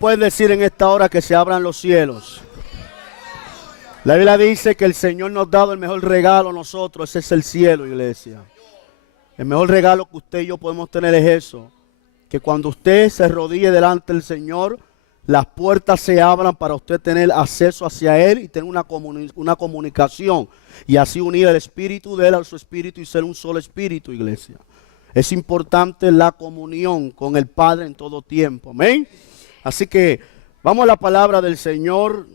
puede decir en esta hora que se abran los cielos? La Biblia dice que el Señor nos ha dado el mejor regalo a nosotros. Ese es el cielo, iglesia. El mejor regalo que usted y yo podemos tener es eso. Que cuando usted se arrodille delante del Señor, las puertas se abran para usted tener acceso hacia Él y tener una comunicación. Y así unir el espíritu de Él a su espíritu y ser un solo espíritu, iglesia. Es importante la comunión con el Padre en todo tiempo. Amén. Así que vamos a la palabra del Señor.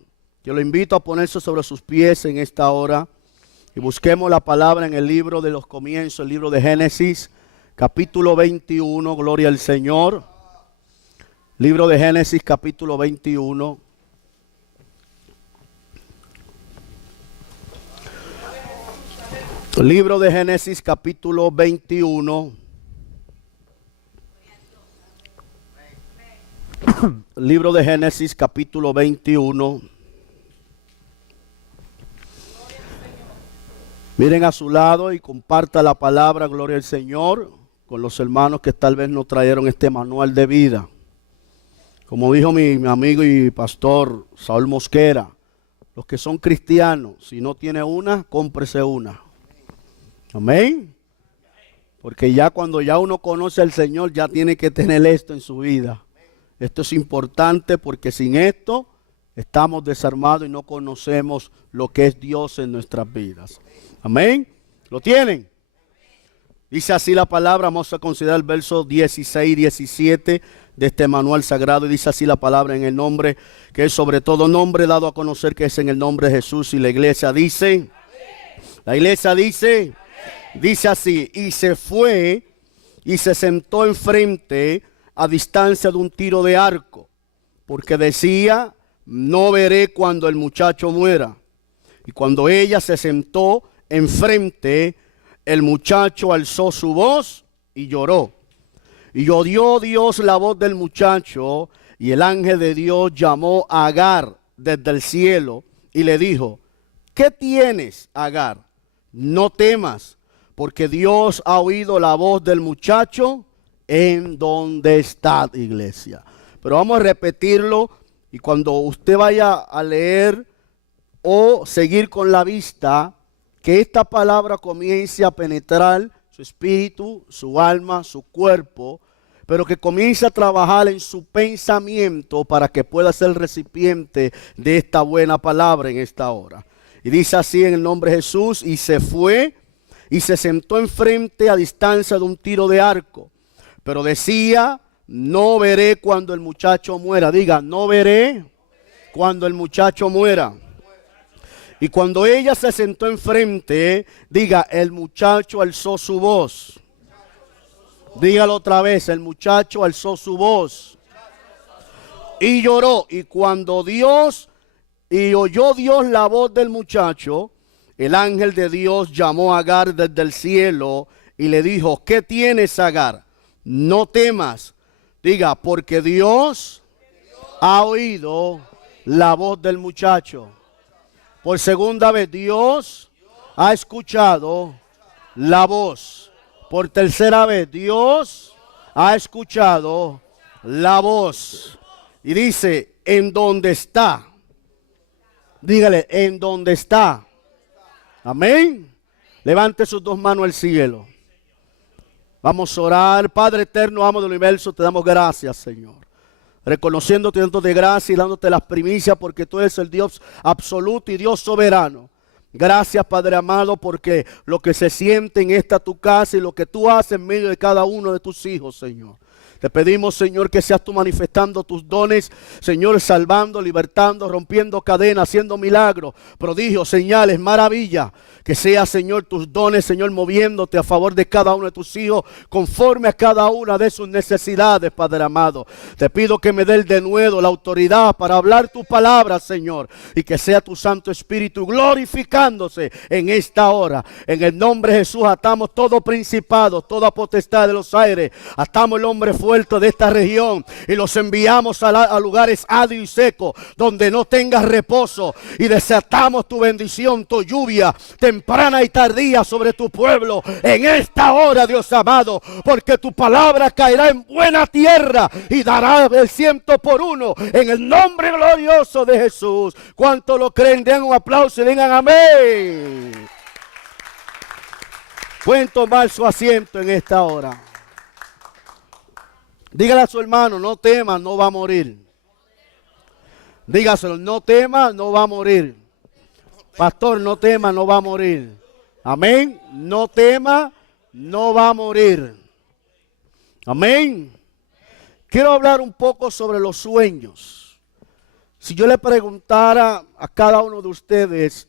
Yo lo invito a ponerse sobre sus pies en esta hora. Y busquemos la palabra en el libro de los comienzos, el libro de Génesis, capítulo 21. Gloria al Señor. Libro de Génesis, capítulo 21. Libro de Génesis, capítulo 21. Libro de Génesis, capítulo 21. Miren a su lado y comparta la palabra, gloria al Señor, con los hermanos que tal vez nos trajeron este manual de vida. Como dijo mi amigo y pastor Saúl Mosquera, los que son cristianos, si no tiene una, cómprese una. Amén. Porque ya cuando ya uno conoce al Señor, ya tiene que tener esto en su vida. Esto es importante porque sin esto estamos desarmados y no conocemos lo que es Dios en nuestras vidas. Amén. ¿Lo tienen? Dice así la palabra. Vamos a considerar el verso 16 y 17 de este manual sagrado. Y dice así la palabra: en el nombre que es sobre todo nombre, dado a conocer que es en el nombre de Jesús. Y la iglesia dice, la iglesia dice, dice así: y se fue y se sentó enfrente a distancia de un tiro de arco, porque decía, no veré cuando el muchacho muera. Y cuando ella se sentó enfrente, el muchacho alzó su voz y lloró. Y oyó Dios la voz del muchacho, y el ángel de Dios llamó a Agar desde el cielo y le dijo, ¿qué tienes, Agar? No temas, porque Dios ha oído la voz del muchacho en donde está, iglesia. Pero vamos a repetirlo, y cuando usted vaya a leer o seguir con la vista, que esta palabra comience a penetrar su espíritu, su alma, su cuerpo, pero que comience a trabajar en su pensamiento para que pueda ser recipiente de esta buena palabra en esta hora. Y dice así en el nombre de Jesús: y se fue y se sentó enfrente a distancia de un tiro de arco, pero decía, no veré cuando el muchacho muera. Diga, no veré cuando el muchacho muera. Y cuando ella se sentó enfrente, diga, el muchacho alzó su voz. Dígalo otra vez, el muchacho alzó su voz y lloró. Y cuando oyó Dios la voz del muchacho, el ángel de Dios llamó a Agar desde el cielo y le dijo, ¿qué tienes, Agar? No temas. Diga, porque Dios ha oído la voz del muchacho. Por segunda vez, Dios ha escuchado la voz. Por tercera vez, Dios ha escuchado la voz. Y dice, ¿en dónde está? Dígale, ¿en dónde está? Amén. Levante sus dos manos al cielo. Vamos a orar. Padre eterno, amo del universo, te damos gracias, Señor. Reconociéndote, dándote gracias y dándote las primicias, porque tú eres el Dios absoluto y Dios soberano. Gracias, Padre amado, porque lo que se siente en esta tu casa y lo que tú haces en medio de cada uno de tus hijos, Señor. Te pedimos, Señor, que seas tú manifestando tus dones, Señor, salvando, libertando, rompiendo cadenas, haciendo milagros, prodigios, señales, maravillas. Que sea, Señor, tus dones, Señor, moviéndote a favor de cada uno de tus hijos, conforme a cada una de sus necesidades, Padre amado. Te pido que me dé el denuedo, la autoridad para hablar tu palabra, Señor, y que sea tu Santo Espíritu glorificándose en esta hora. En el nombre de Jesús atamos todo principado, toda potestad de los aires, atamos el hombre fuertes de esta región y los enviamos a lugares áridos y secos donde no tengas reposo, y desatamos tu bendición, tu lluvia temprana y tardía sobre tu pueblo en esta hora, Dios amado, porque tu palabra caerá en buena tierra y dará el 100 por 1 en el nombre glorioso de Jesús. ¿Cuánto lo creen? Den un aplauso y digan amén. Pueden tomar su asiento en esta hora. Dígale a su hermano, no tema, no va a morir. Dígaselo, no tema, no va a morir. Pastor, no tema, no va a morir. Amén. No tema, no va a morir. Amén. Quiero hablar un poco sobre los sueños. Si yo le preguntara a cada uno de ustedes,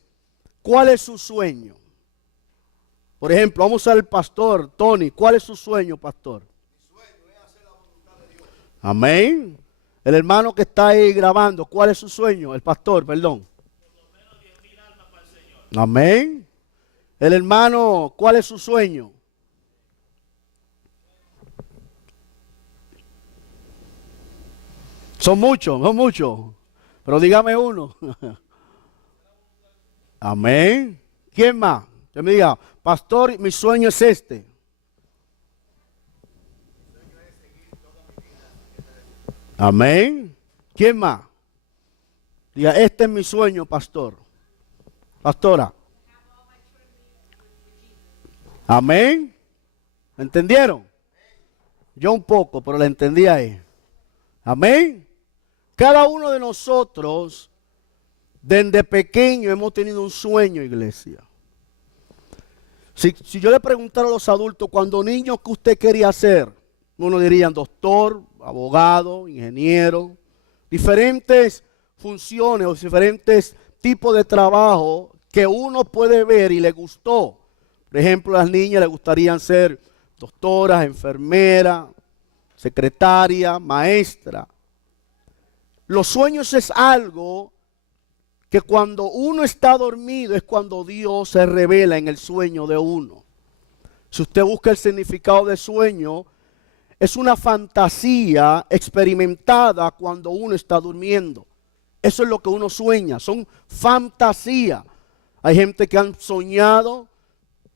¿cuál es su sueño? Por ejemplo, vamos al pastor Tony. ¿Cuál es su sueño, pastor? Mi sueño es hacer la voluntad de Dios. Amén. El hermano que está ahí grabando, ¿cuál es su sueño? El pastor, perdón. Por lo menos 10,000 almas para el Señor. Amén. El hermano, ¿cuál es su sueño? Son muchos. Pero dígame uno. Amén. ¿Quién más? Que me diga, pastor, mi sueño es este. Amén. ¿Quién más? Diga, este es mi sueño, pastor. Pastora. Amén. ¿Entendieron? Yo un poco, pero la entendí ahí. Amén. Cada uno de nosotros, desde pequeño, hemos tenido un sueño, iglesia. Si yo le preguntara a los adultos, cuando niños, ¿qué usted quería ser? Uno diría doctor, abogado, ingeniero, diferentes funciones o diferentes tipos de trabajo que uno puede ver y le gustó. Por ejemplo, a las niñas les gustaría ser doctoras, enfermeras, secretaria, maestra. Los sueños es algo que cuando uno está dormido es cuando Dios se revela en el sueño de uno. Si usted busca el significado de sueño, es una fantasía experimentada cuando uno está durmiendo. Eso es lo que uno sueña, son fantasías. Hay gente que han soñado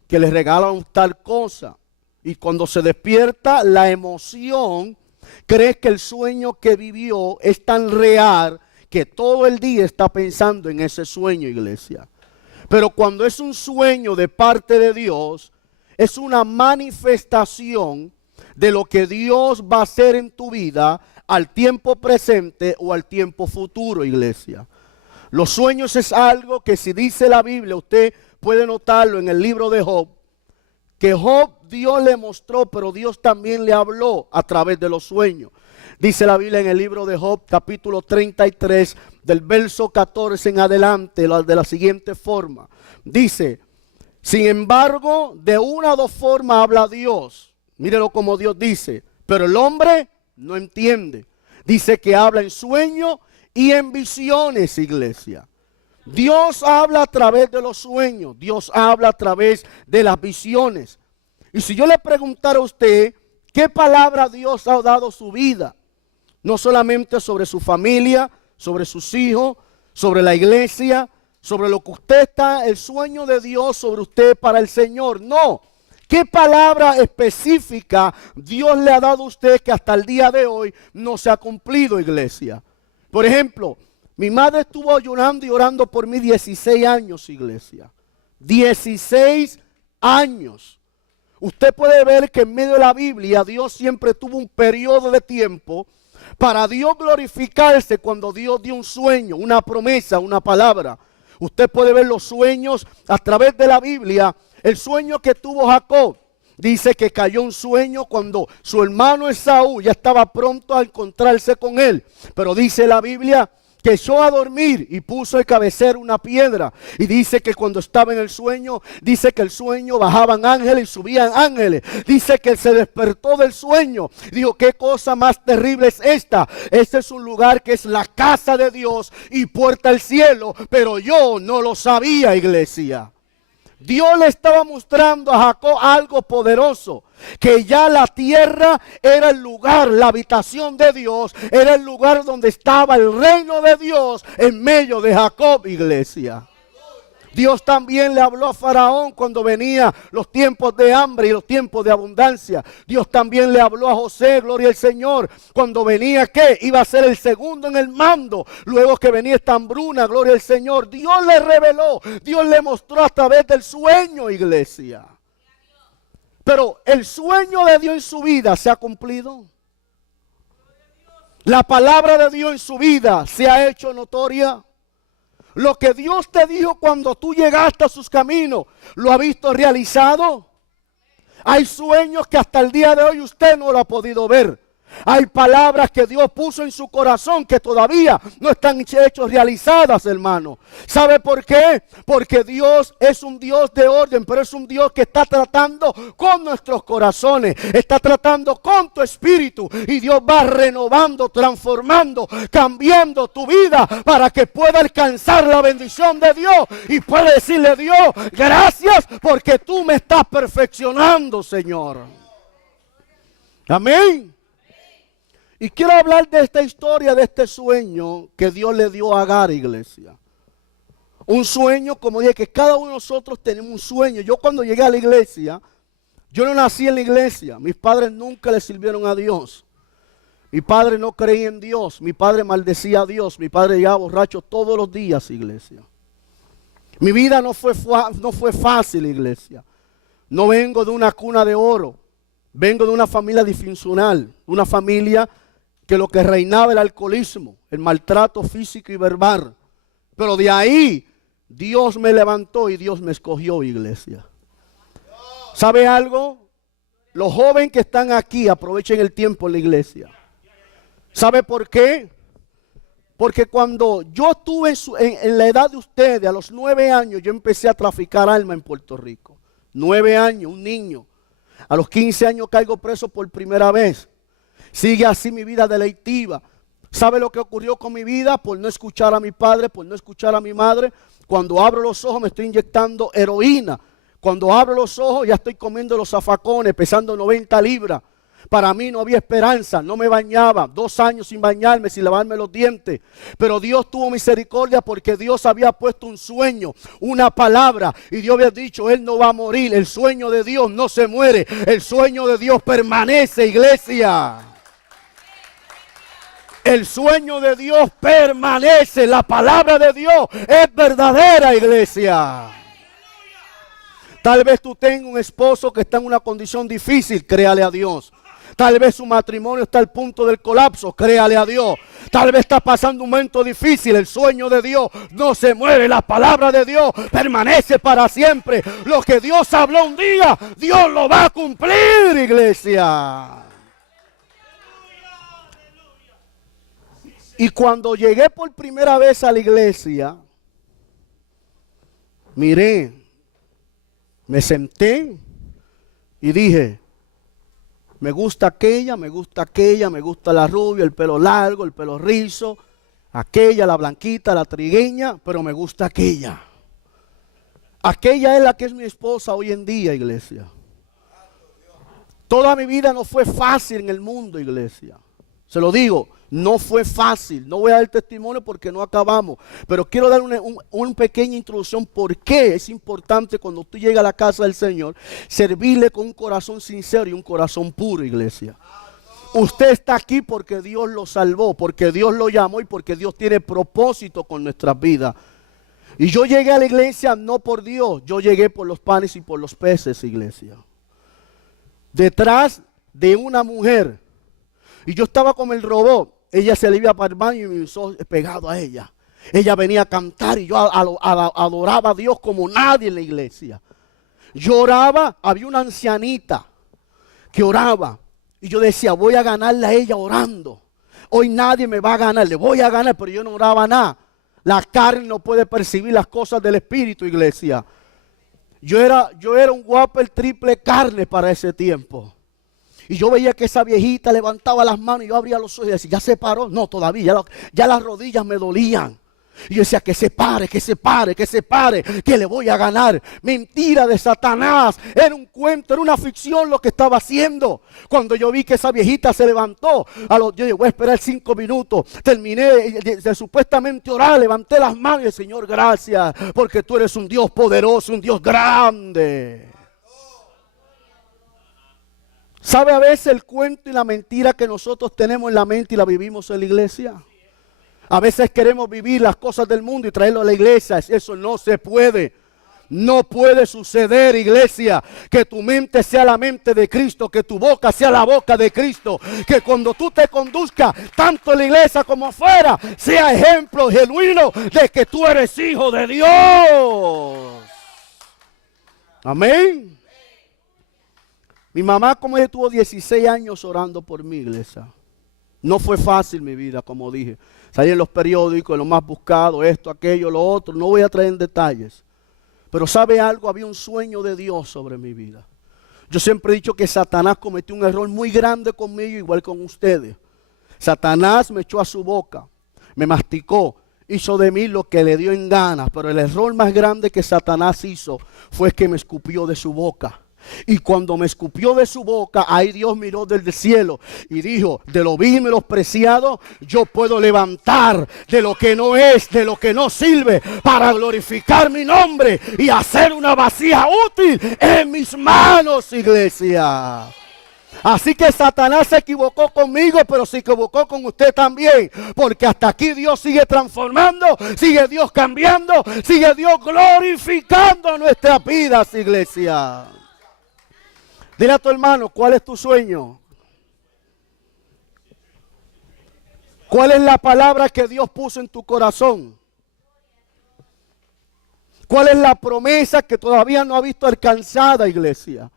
que les regalan tal cosa y cuando se despierta la emoción, cree que el sueño que vivió es tan real que todo el día está pensando en ese sueño, iglesia. Pero cuando es un sueño de parte de Dios, es una manifestación de lo que Dios va a hacer en tu vida al tiempo presente o al tiempo futuro, iglesia. Los sueños es algo que si dice la Biblia, usted puede notarlo en el libro de Job, que Job Dios le mostró, pero Dios también le habló a través de los sueños. Dice la Biblia en el libro de Job, capítulo 33, del verso 14 en adelante, de la siguiente forma. Dice, sin embargo, de una o dos formas habla Dios. Mírelo como Dios dice, pero el hombre no entiende. Dice que habla en sueños y en visiones, iglesia. Dios habla a través de los sueños, Dios habla a través de las visiones. Y si yo le preguntara a usted, ¿qué palabra Dios ha dado a su vida? No solamente sobre su familia, sobre sus hijos, sobre la iglesia, sobre lo que usted está, el sueño de Dios sobre usted para el Señor. No. ¿Qué palabra específica Dios le ha dado a usted que hasta el día de hoy no se ha cumplido, iglesia? Por ejemplo, mi madre estuvo llorando y orando por mí 16 años, iglesia. 16 años. Usted puede ver que en medio de la Biblia Dios siempre tuvo un periodo de tiempo para Dios glorificarse cuando Dios dio un sueño, una promesa, una palabra. Usted puede ver los sueños a través de la Biblia. El sueño que tuvo Jacob, dice que cayó un sueño cuando su hermano Esaú ya estaba pronto a encontrarse con él. Pero dice la Biblia que echó a dormir y puso de cabecera una piedra. Y dice que cuando estaba en el sueño, dice que el sueño bajaban ángeles y subían ángeles. Dice que él se despertó del sueño. Dijo, ¿qué cosa más terrible es esta? Este es un lugar que es la casa de Dios y puerta al cielo. Pero yo no lo sabía, iglesia. Dios le estaba mostrando a Jacob algo poderoso. que ya la tierra era el lugar, la habitación de Dios, era el lugar donde estaba el reino de Dios en medio de Jacob, iglesia. Dios también le habló a Faraón cuando venía los tiempos de hambre y los tiempos de abundancia. Dios también le habló a José, gloria al Señor, cuando venía que iba a ser el segundo en el mando. Luego que venía esta hambruna, gloria al Señor. Dios le reveló, Dios le mostró a través del sueño, iglesia. Pero el sueño de Dios en su vida se ha cumplido. La palabra de Dios en su vida se ha hecho notoria. Lo que Dios te dijo cuando tú llegaste a sus caminos, ¿lo ha visto realizado? Hay sueños que hasta el día de hoy usted no lo ha podido ver. Hay palabras que Dios puso en su corazón que todavía no están hechos realizadas, hermano. ¿Sabe por qué? Porque Dios es un Dios de orden, pero es un Dios que está tratando con nuestros corazones, está tratando con tu espíritu, y Dios va renovando, transformando, cambiando tu vida para que pueda alcanzar la bendición de Dios y pueda decirle a Dios, gracias porque tú me estás perfeccionando, Señor. Amén. Y quiero hablar de esta historia, de este sueño que Dios le dio a Agar, iglesia. Un sueño, como dije, que cada uno de nosotros tenemos un sueño. Yo cuando llegué a la iglesia, yo no nací en la iglesia. Mis padres nunca le sirvieron a Dios. Mi padre no creía en Dios. Mi padre maldecía a Dios. Mi padre llegaba borracho todos los días, iglesia. Mi vida no fue fácil, iglesia. No vengo de una cuna de oro. Vengo de una familia disfuncional. Una familia que lo que reinaba el alcoholismo, el maltrato físico y verbal. Pero de ahí Dios me levantó y Dios me escogió, iglesia. ¿Sabe algo? Los jóvenes que están aquí aprovechen el tiempo en la iglesia. ¿Sabe por qué? Porque cuando yo estuve en la edad de ustedes, a los 9 años, yo empecé a traficar alma en Puerto Rico. 9 años, un niño. A los 15 años caigo preso por primera vez. Sigue así mi vida delictiva. ¿Sabe lo que ocurrió con mi vida? Por no escuchar a mi padre, por no escuchar a mi madre. Cuando abro los ojos me estoy inyectando heroína. Cuando abro los ojos ya estoy comiendo los zafacones, pesando 90 libras. Para mí no había esperanza, no me bañaba, 2 años sin bañarme, sin lavarme los dientes. Pero Dios tuvo misericordia porque Dios había puesto un sueño, una palabra. Y Dios había dicho, Él no va a morir, el sueño de Dios no se muere. El sueño de Dios permanece, iglesia. El sueño de Dios permanece, la palabra de Dios es verdadera, iglesia. Tal vez tú tengas un esposo que está en una condición difícil, créale a Dios. Tal vez su matrimonio está al punto del colapso, créale a Dios. Tal vez está pasando un momento difícil, el sueño de Dios no se muere, la palabra de Dios permanece para siempre. Lo que Dios habló un día, Dios lo va a cumplir, iglesia. Y cuando llegué por primera vez a la iglesia, miré, me senté y dije, me gusta aquella, me gusta aquella, me gusta la rubia, el pelo largo, el pelo rizo, aquella, la blanquita, la trigueña, pero me gusta aquella. Aquella es la que es mi esposa hoy en día, iglesia. Toda mi vida no fue fácil en el mundo, iglesia. Se lo digo, no fue fácil. No voy a dar testimonio porque no acabamos. Pero quiero dar una pequeña introducción por qué es importante cuando tú llegas a la casa del Señor servirle con un corazón sincero y un corazón puro, iglesia. Usted está aquí porque Dios lo salvó, porque Dios lo llamó y porque Dios tiene propósito con nuestras vidas. Y yo llegué a la iglesia no por Dios, yo llegué por los panes y por los peces, iglesia. Detrás de una mujer. Y yo estaba como el robot. Ella se le iba para el baño y mis ojos pegados a ella. Ella venía a cantar y yo adoraba a Dios como nadie en la iglesia. Yo oraba, había una ancianita que oraba. Y yo decía, voy a ganarle a ella orando. Hoy nadie me va a ganar, le voy a ganar, pero yo no oraba nada. La carne no puede percibir las cosas del espíritu, iglesia. Yo era un Whopper triple carne para ese tiempo. Y yo veía que esa viejita levantaba las manos y yo abría los ojos y decía, ¿ya se paró? No, todavía, ya las rodillas me dolían. Y yo decía, que se pare, que se pare, que se pare, que le voy a ganar. Mentira de Satanás. Era un cuento, era una ficción lo que estaba haciendo. Cuando yo vi que esa viejita se levantó, yo dije, voy a esperar 5 minutos. Terminé de supuestamente orar, levanté las manos y el Señor, gracias, porque tú eres un Dios poderoso, un Dios grande. ¿Sabe a veces el cuento y la mentira que nosotros tenemos en la mente y la vivimos en la iglesia? A veces queremos vivir las cosas del mundo y traerlo a la iglesia. Eso no se puede. No puede suceder, iglesia, que tu mente sea la mente de Cristo, que tu boca sea la boca de Cristo, que cuando tú te conduzcas, tanto en la iglesia como afuera, sea ejemplo genuino de que tú eres hijo de Dios. Amén. Mi mamá, como ella tuvo 16 años orando por mi iglesia. No fue fácil mi vida, como dije. Salí en los periódicos, en lo más buscado, esto, aquello, lo otro. No voy a traer en detalles. Pero ¿sabe algo? Había un sueño de Dios sobre mi vida. Yo siempre he dicho que Satanás cometió un error muy grande conmigo, igual con ustedes. Satanás me echó a su boca, me masticó, hizo de mí lo que le dio en ganas. Pero el error más grande que Satanás hizo fue que me escupió de su boca. Y cuando me escupió de su boca, ahí Dios miró desde el cielo y dijo, de lo vil y menospreciado, yo puedo levantar de lo que no es, de lo que no sirve, para glorificar mi nombre y hacer una vasija útil en mis manos, iglesia. Así que Satanás se equivocó conmigo, pero se equivocó con usted también. Porque hasta aquí Dios sigue transformando, sigue Dios cambiando, sigue Dios glorificando nuestras vidas, iglesia. Dile a tu hermano, ¿cuál es tu sueño? ¿Cuál es la palabra que Dios puso en tu corazón? ¿Cuál es la promesa que todavía no ha visto alcanzada, iglesia?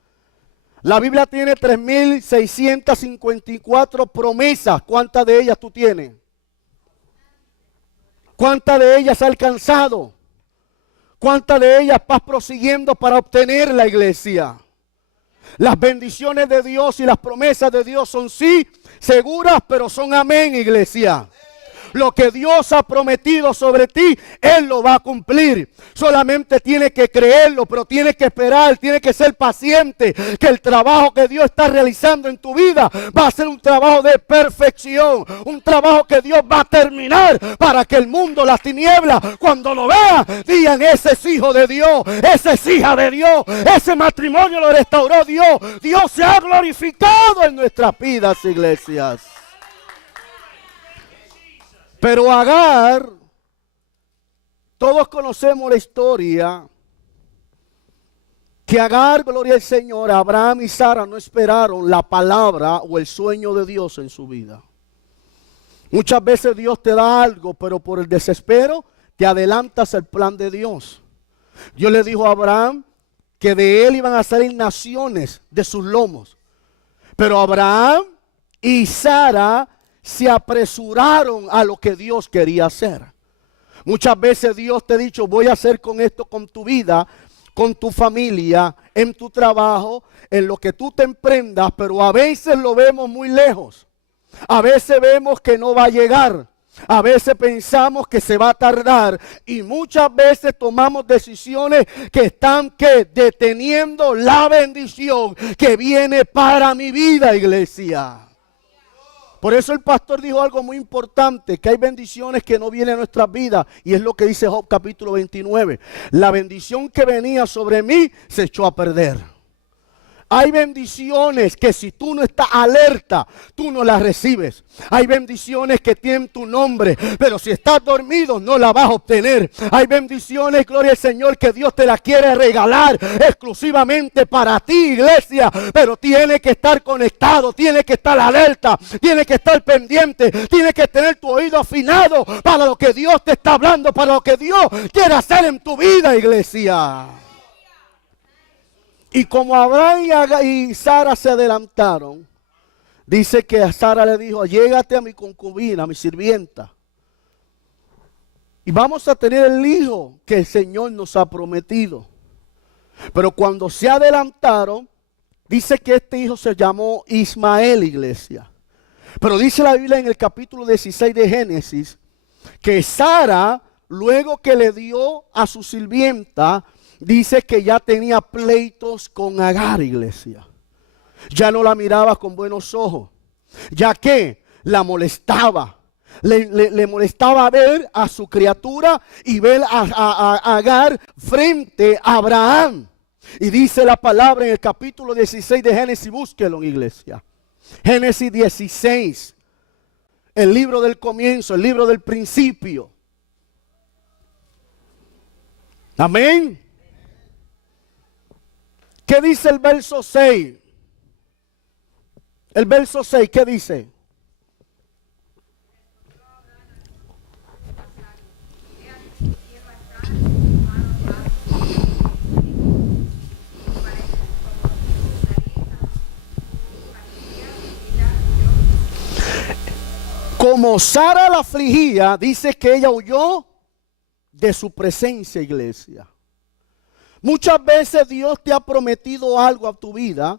La Biblia tiene 3.654 promesas. ¿Cuántas de ellas tú tienes? ¿Cuántas de ellas has alcanzado? ¿Cuántas de ellas vas prosiguiendo para obtener, la iglesia? Las bendiciones de Dios y las promesas de Dios son sí, seguras, pero son amén, iglesia. Lo que Dios ha prometido sobre ti, Él lo va a cumplir. Solamente tienes que creerlo, pero tienes que esperar, tienes que ser paciente. Que el trabajo que Dios está realizando en tu vida va a ser un trabajo de perfección. Un trabajo que Dios va a terminar para que el mundo, las tinieblas, cuando lo vean, digan, ese es hijo de Dios, esa es hija de Dios, ese matrimonio lo restauró Dios. Dios se ha glorificado en nuestras vidas, iglesias. Pero Agar, todos conocemos la historia, que Agar, gloria al Señor, Abraham y Sara no esperaron la palabra o el sueño de Dios en su vida. Muchas veces Dios te da algo, pero por el desespero te adelantas el plan de Dios. Dios le dijo a Abraham que de él iban a salir naciones de sus lomos. Pero Abraham y Sara se apresuraron a lo que Dios quería hacer. Muchas veces Dios te ha dicho, voy a hacer con esto, con tu vida, con tu familia, en tu trabajo, en lo que tú te emprendas, pero a veces lo vemos muy lejos. A veces vemos que no va a llegar. A veces pensamos que se va a tardar y muchas veces tomamos decisiones que están deteniendo la bendición que viene para mi vida, iglesia. Por eso el pastor dijo algo muy importante, que hay bendiciones que no vienen a nuestras vidas, y es lo que dice Job capítulo 29. La bendición que venía sobre mí se echó a perder. Hay bendiciones que si tú no estás alerta, tú no las recibes. Hay bendiciones que tienen tu nombre, pero si estás dormido no las vas a obtener. Hay bendiciones, gloria al Señor, que Dios te las quiere regalar exclusivamente para ti, iglesia. Pero tienes que estar conectado, tienes que estar alerta, tienes que estar pendiente, tienes que tener tu oído afinado para lo que Dios te está hablando, para lo que Dios quiere hacer en tu vida, iglesia. Y como Abraham y Sara se adelantaron, dice que a Sara le dijo, llégate a mi concubina, a mi sirvienta. Y vamos a tener el hijo que el Señor nos ha prometido. Pero cuando se adelantaron, dice que este hijo se llamó Ismael, iglesia. Pero dice la Biblia en el capítulo 16 de Génesis, que Sara luego que le dio a su sirvienta, dice que ya tenía pleitos con Agar, iglesia. Ya no la miraba con buenos ojos, ya que la molestaba. Le molestaba ver a su criatura y ver a Agar frente a Abraham. Y dice la palabra en el capítulo 16 de Génesis, búsquelo, iglesia. Génesis 16, el libro del comienzo, el libro del principio. Amén. ¿Qué dice el verso 6? El verso 6, ¿qué dice? Como Sara la afligía, dice que ella huyó de su presencia, iglesia. Muchas veces Dios te ha prometido algo a tu vida,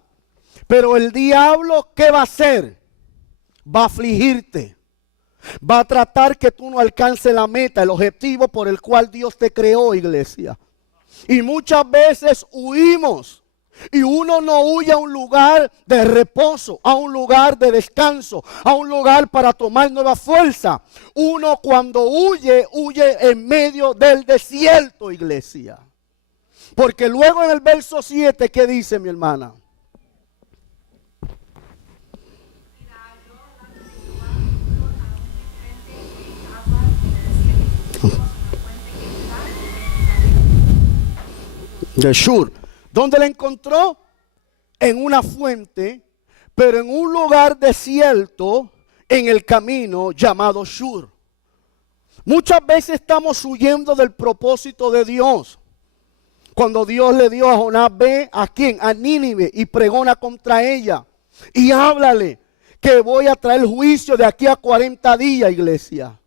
pero el diablo, ¿qué va a hacer? Va a afligirte. Va a tratar que tú no alcances la meta, el objetivo por el cual Dios te creó, iglesia. Y muchas veces huimos. Y uno no huye a un lugar de reposo, a un lugar de descanso, a un lugar para tomar nueva fuerza. Uno cuando huye, huye en medio del desierto, iglesia. Porque luego en el verso 7, ¿qué dice mi hermana? De Shur. ¿Dónde la encontró? En una fuente, pero en un lugar desierto en el camino llamado Shur. Muchas veces estamos huyendo del propósito de Dios. Cuando Dios le dio a Jonás, ve a quién, a Nínive, y pregona contra ella. Y háblale que voy a traer juicio de aquí a 40 días, iglesia.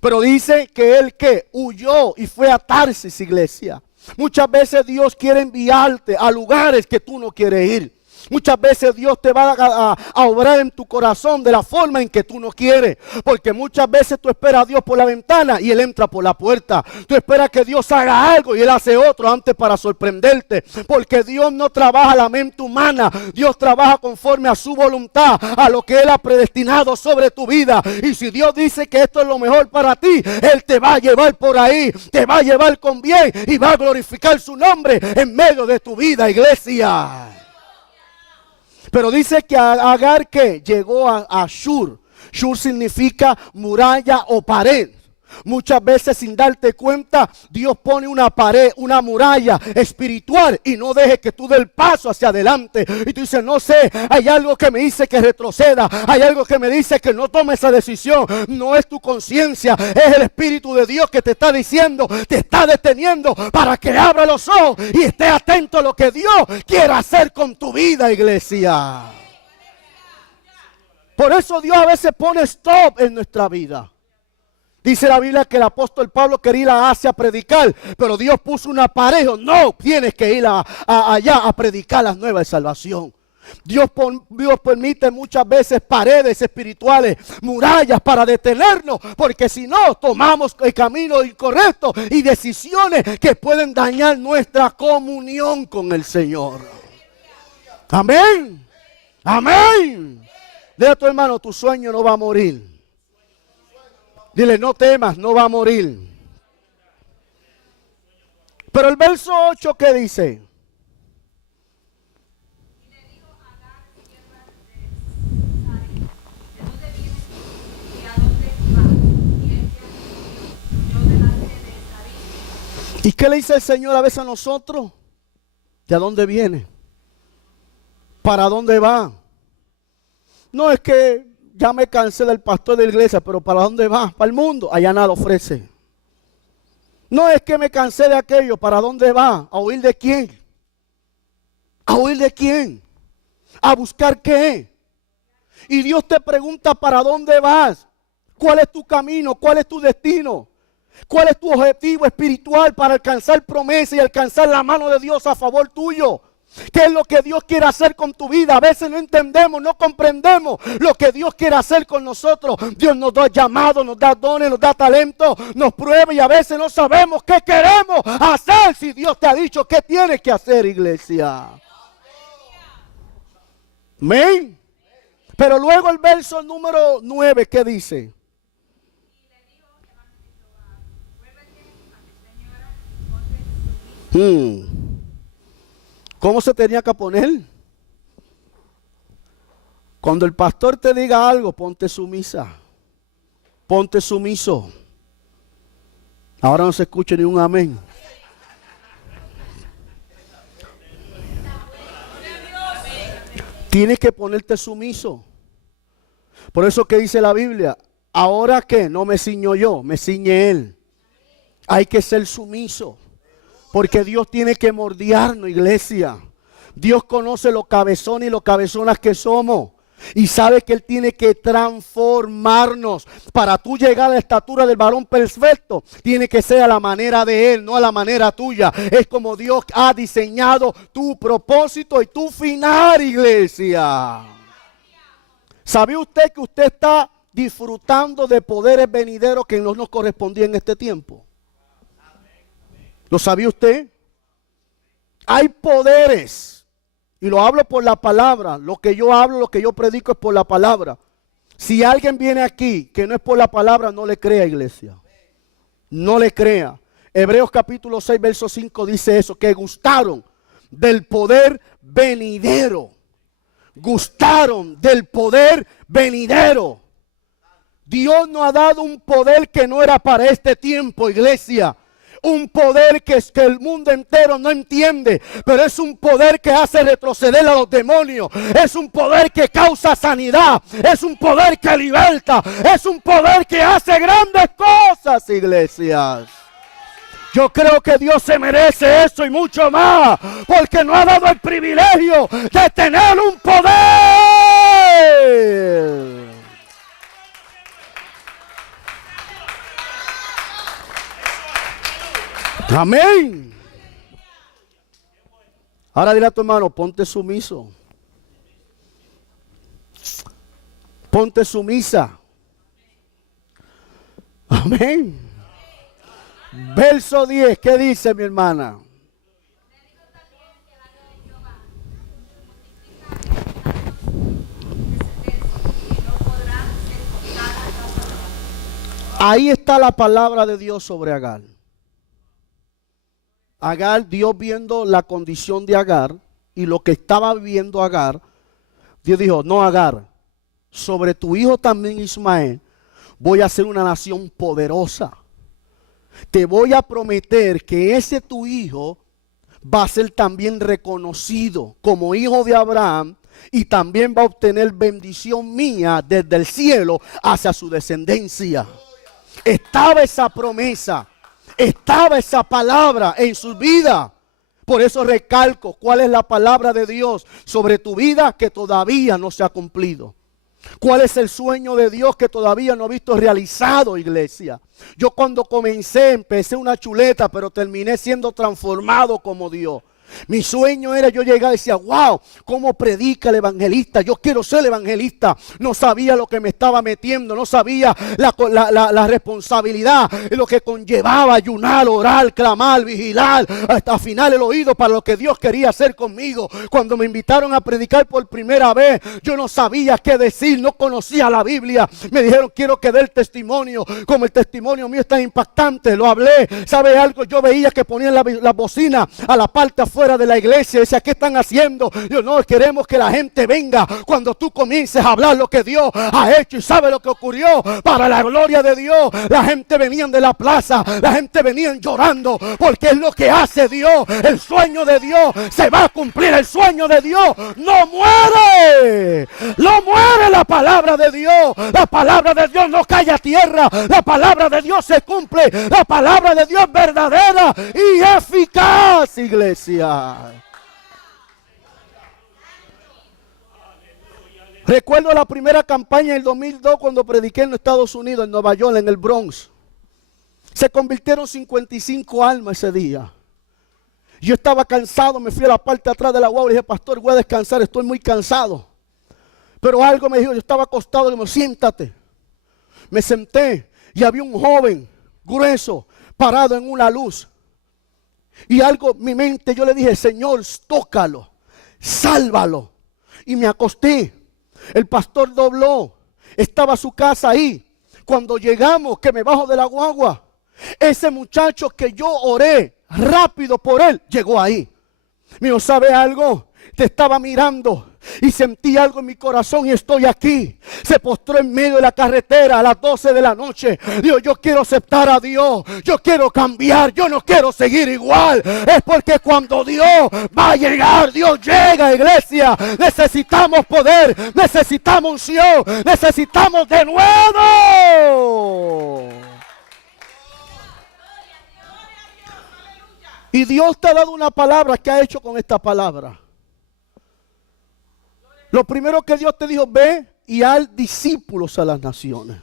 Pero dice que él que huyó y fue a Tarsis, iglesia. Muchas veces Dios quiere enviarte a lugares que tú no quieres ir. Muchas veces Dios te va a obrar en tu corazón de la forma en que tú no quieres. Porque muchas veces tú esperas a Dios por la ventana y Él entra por la puerta. Tú esperas que Dios haga algo y Él hace otro antes para sorprenderte. Porque Dios no trabaja la mente humana. Dios trabaja conforme a su voluntad, a lo que Él ha predestinado sobre tu vida. Y si Dios dice que esto es lo mejor para ti, Él te va a llevar por ahí. Te va a llevar con bien y va a glorificar su nombre en medio de tu vida, iglesia. Pero dice que Agar que llegó a Shur. Shur significa muralla o pared. Muchas veces sin darte cuenta, Dios pone una pared, una muralla espiritual y no deje que tú des el paso hacia adelante. Y tú dices, no sé, hay algo que me dice que retroceda, hay algo que me dice que no tome esa decisión. No es tu conciencia, es el Espíritu de Dios que te está diciendo, te está deteniendo para que abra los ojos y esté atento a lo que Dios quiere hacer con tu vida, iglesia. Por eso Dios a veces pone stop en nuestra vida. Dice la Biblia que el apóstol Pablo quería ir a Asia a predicar, pero Dios puso una pared. No, tienes que ir allá a predicar las nuevas de salvación. Dios permite muchas veces paredes espirituales, murallas para detenernos, porque si no, tomamos el camino incorrecto y decisiones que pueden dañar nuestra comunión con el Señor. Amén. Amén. Dile a tu hermano, tu sueño no va a morir. Dile, no temas, no va a morir. Pero el verso 8, ¿qué dice? ¿Y qué le dice el Señor a veces a nosotros? ¿De dónde viene? ¿Para dónde va? No es que ya me cansé del pastor de la iglesia, pero ¿para dónde va? Para el mundo, allá nada ofrece. No es que me cansé de aquello, ¿para dónde va? ¿A huir de quién? ¿A huir de quién? ¿A buscar qué? Y Dios te pregunta, ¿para dónde vas? ¿Cuál es tu camino? ¿Cuál es tu destino? ¿Cuál es tu objetivo espiritual para alcanzar promesa y alcanzar la mano de Dios a favor tuyo? ¿Qué es lo que Dios quiere hacer con tu vida? A veces no entendemos, no comprendemos lo que Dios quiere hacer con nosotros. Dios nos da llamado, nos da dones, nos da talento, nos prueba y a veces no sabemos qué queremos hacer. Si Dios te ha dicho qué tienes que hacer, iglesia. Amén. Pero luego el verso número 9, ¿qué dice? ¿Cómo se tenía que poner? Cuando el pastor te diga algo, ponte sumisa. Ponte sumiso. Ahora no se escucha ni un amén. Tienes que ponerte sumiso. Por eso que dice la Biblia, ahora que no me ciño yo, me ciñe Él. Hay que ser sumiso. Porque Dios tiene que moldearnos, iglesia. Dios conoce los cabezones y los cabezonas que somos. Y sabe que Él tiene que transformarnos. Para tú llegar a la estatura del varón perfecto, tiene que ser a la manera de Él, no a la manera tuya. Es como Dios ha diseñado tu propósito y tu final, iglesia. ¿Sabía usted que usted está disfrutando de poderes venideros que no nos correspondían en este tiempo? ¿Lo sabía usted? Hay poderes, y lo hablo por la palabra. Lo que yo hablo, lo que yo predico es por la palabra. Si alguien viene aquí que no es por la palabra, no le crea, iglesia. No le crea. Hebreos capítulo 6, verso 5 dice eso, que gustaron del poder venidero. Gustaron del poder venidero. Dios nos ha dado un poder que no era para este tiempo, iglesia. Un poder que el mundo entero no entiende, pero es un poder que hace retroceder a los demonios. Es un poder que causa sanidad. Es un poder que liberta. Es un poder que hace grandes cosas, iglesias. Yo creo que Dios se merece eso y mucho más, porque nos ha dado el privilegio de tener un poder. Amén. Ahora dile a tu hermano, ponte sumiso. Ponte sumisa. Amén. Verso 10, ¿qué dice mi hermana? Ahí está la palabra de Dios sobre Agar. Agar, Dios viendo la condición de Agar y lo que estaba viviendo Agar, Dios dijo, no, Agar, sobre tu hijo también Ismael, voy a hacer una nación poderosa. Te voy a prometer que ese tu hijo va a ser también reconocido como hijo de Abraham y también va a obtener bendición mía desde el cielo hacia su descendencia. Estaba esa promesa. Estaba esa palabra en su vida. Por eso recalco cuál es la palabra de Dios sobre tu vida que todavía no se ha cumplido. ¿Cuál es el sueño de Dios que todavía no he visto realizado, iglesia? Yo cuando empecé una chuleta, pero terminé siendo transformado como Dios. Mi sueño era yo llegar y decía, wow, cómo predica el evangelista. Yo quiero ser el evangelista. No sabía lo que me estaba metiendo. No sabía la responsabilidad, lo que conllevaba ayunar, orar, clamar, vigilar, hasta afinar el oído para lo que Dios quería hacer conmigo. Cuando me invitaron a predicar por primera vez, yo no sabía qué decir, no conocía la Biblia. Me dijeron, quiero que dé el testimonio. Como el testimonio mío es tan impactante, lo hablé. ¿Sabe algo? Yo veía que ponían la bocina a la parte afuera de la iglesia. Decía, ¿qué están haciendo? Yo, no, queremos que la gente venga cuando tú comiences a hablar lo que Dios ha hecho. Y sabe lo que ocurrió, para la gloria de Dios, la gente venía de la plaza, la gente venía llorando, porque es lo que hace Dios. El sueño de Dios se va a cumplir. El sueño de Dios no muere, no muere. La palabra de Dios, la palabra de Dios no cae a tierra. La palabra de Dios se cumple. La palabra de Dios es verdadera y eficaz, iglesia. Recuerdo la primera campaña en el 2002 cuando prediqué en los Estados Unidos, en Nueva York, en el Bronx. Se convirtieron 55 almas ese día. Yo estaba cansado, me fui a la parte de atrás de la guagua y dije, pastor, voy a descansar, estoy muy cansado. Pero algo me dijo, yo estaba acostado, y me dijo, siéntate. Me senté y había un joven grueso parado en una luz. Y algo, mi mente, yo le dije, Señor, tócalo, sálvalo. Y me acosté. El pastor dobló, estaba su casa ahí. Cuando llegamos, que me bajo de la guagua, ese muchacho que yo oré rápido por él, llegó ahí. Me dijo, ¿sabe algo? Te estaba mirando y sentí algo en mi corazón y estoy aquí. Se postró en medio de la carretera a las 12 de la noche. Dijo, yo quiero aceptar a Dios, yo quiero cambiar, yo no quiero seguir igual. Es porque cuando Dios va a llegar, Dios llega, iglesia. Necesitamos poder, necesitamos unción, necesitamos de nuevo. Y Dios te ha dado una palabra. ¿Qué ha hecho con esta palabra? Lo primero que Dios te dijo, ve y haz discípulos a las naciones.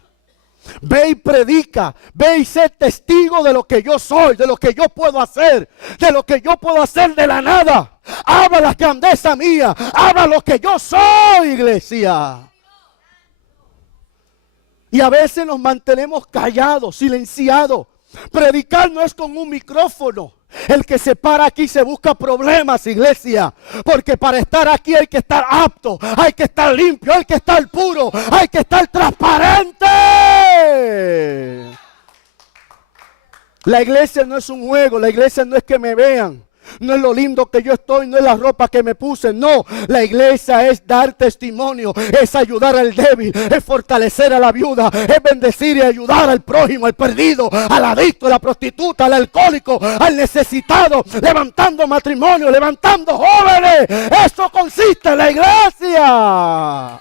Ve y predica, ve y sé testigo de lo que yo soy, de lo que yo puedo hacer, de lo que yo puedo hacer de la nada. Habla la grandeza mía, habla lo que yo soy, iglesia. Y a veces nos mantenemos callados, silenciados. Predicar no es con un micrófono. El que se para aquí se busca problemas, iglesia. Porque para estar aquí hay que estar apto, hay que estar limpio, hay que estar puro, hay que estar transparente. La iglesia no es un juego, la iglesia no es que me vean. No es lo lindo que yo estoy, no es la ropa que me puse, no. La iglesia es dar testimonio, es ayudar al débil, es fortalecer a la viuda, es bendecir y ayudar al prójimo, al perdido, al adicto, a la prostituta, al alcohólico, al necesitado, levantando matrimonio, levantando jóvenes. Eso consiste en la iglesia.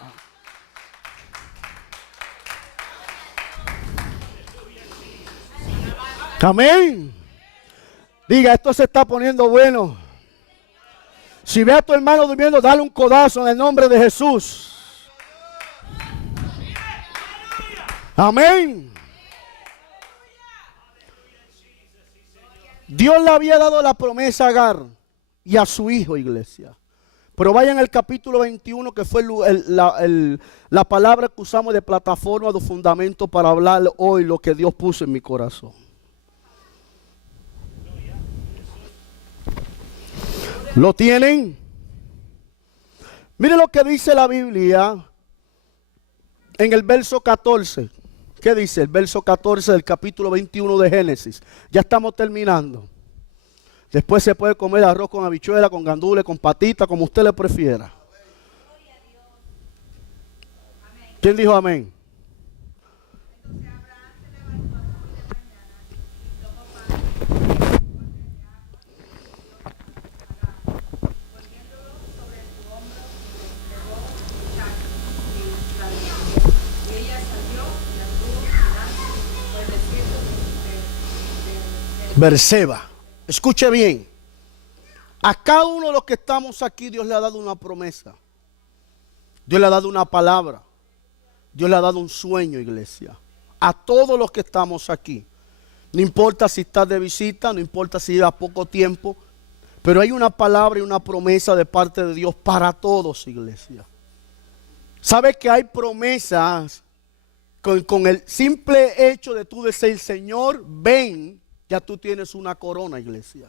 Amén. Diga, esto se está poniendo bueno. Si ve a tu hermano durmiendo, dale un codazo en el nombre de Jesús. Amén. Dios le había dado la promesa a Agar y a su hijo, iglesia. Pero vayan al capítulo 21, que fue la palabra que usamos de plataforma, de fundamento para hablar hoy lo que Dios puso en mi corazón. ¿Lo tienen? Mire lo que dice la Biblia en el verso 14. ¿Qué dice el verso 14 del capítulo 21 de Génesis? Ya estamos terminando. Después se puede comer arroz con habichuela, con gandules, con patita, como usted le prefiera. ¿Quién dijo amén? Berseba. Escuche bien. A cada uno de los que estamos aquí, Dios le ha dado una promesa. Dios le ha dado una palabra. Dios le ha dado un sueño, iglesia. A todos los que estamos aquí. No importa si estás de visita, no importa si lleva poco tiempo, pero hay una palabra y una promesa de parte de Dios para todos, iglesia. ¿Sabe que hay promesas con el simple hecho de tú decir, Señor, ven? Ya tú tienes una corona, iglesia.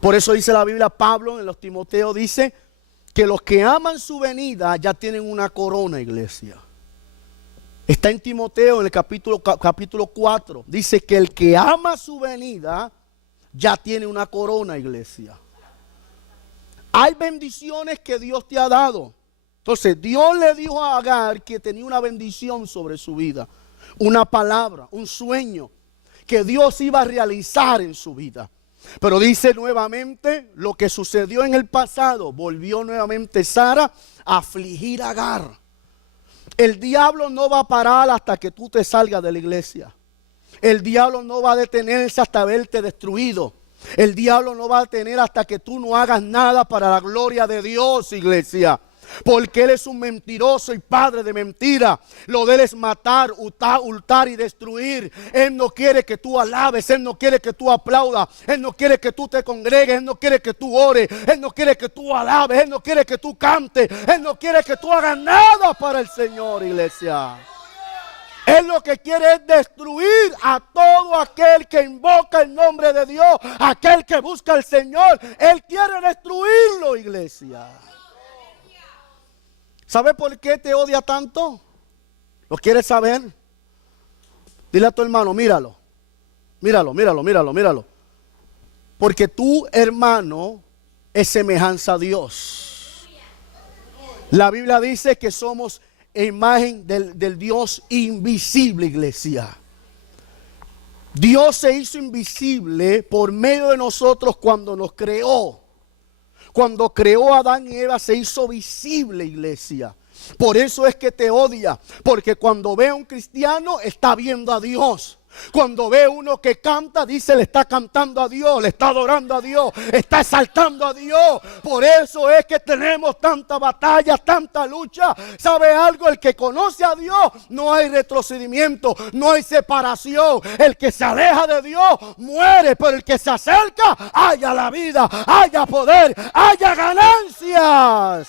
Por eso dice la Biblia, Pablo en los Timoteos dice que los que aman su venida ya tienen una corona, iglesia. Está en Timoteo en el capítulo 4. Dice que el que ama su venida ya tiene una corona, iglesia. Hay bendiciones que Dios te ha dado. Entonces Dios le dijo a Agar que tenía una bendición sobre su vida. Una palabra, un sueño que Dios iba a realizar en su vida. Pero dice nuevamente lo que sucedió en el pasado. Volvió nuevamente Sara a afligir a Agar. El diablo no va a parar hasta que tú te salgas de la iglesia. El diablo no va a detenerse hasta verte destruido. El diablo no va a detener hasta que tú no hagas nada para la gloria de Dios, iglesia. Porque él es un mentiroso y padre de mentira. Lo de él es matar, hurtar y destruir. Él no quiere que tú alabes, él no quiere que tú aplaudas, él no quiere que tú te congregues, él no quiere que tú ores, él no quiere que tú alabes, él no quiere que tú cantes, él no quiere que tú hagas nada para el Señor, iglesia. Él lo que quiere es destruir a todo aquel que invoca el nombre de Dios, aquel que busca al Señor. Él quiere destruirlo, iglesia. ¿Sabe por qué te odia tanto? ¿Lo quieres saber? Dile a tu hermano, míralo. Míralo, míralo, míralo, míralo. Porque tu hermano es semejanza a Dios. La Biblia dice que somos imagen del Dios invisible, iglesia. Dios se hizo invisible por medio de nosotros cuando nos creó. Cuando creó a Adán y Eva se hizo visible, iglesia. Por eso es que te odia. Porque cuando ve a un cristiano está viendo a Dios. Cuando ve uno que canta, dice le está cantando a Dios, le está adorando a Dios, está exaltando a Dios. Por eso es que tenemos tanta batalla, tanta lucha. ¿Sabe algo? El que conoce a Dios, no hay retrocedimiento, no hay separación. El que se aleja de Dios muere, pero el que se acerca, haya la vida, haya poder, haya ganancias.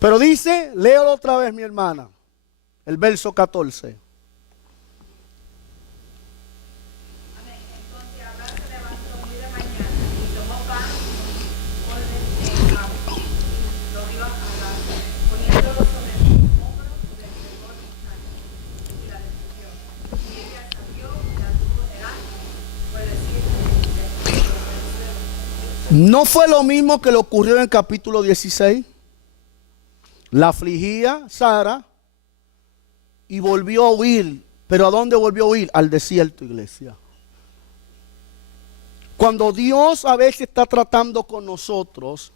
Pero dice, léalo otra vez, mi hermana, el verso 14. Entonces Abraham se levantó muy de mañana y tomó pan con agua y lo dio a Agar, poniéndolo sobre el hombro y le entregó Isaac y la despidió. Y ella salió y anduvo delante, por decir, ¿No fue lo mismo que le ocurrió en el capítulo 16? La afligía Sara y volvió a huir. ¿Pero a dónde volvió a huir? Al desierto, iglesia. Cuando Dios a veces está tratando con nosotros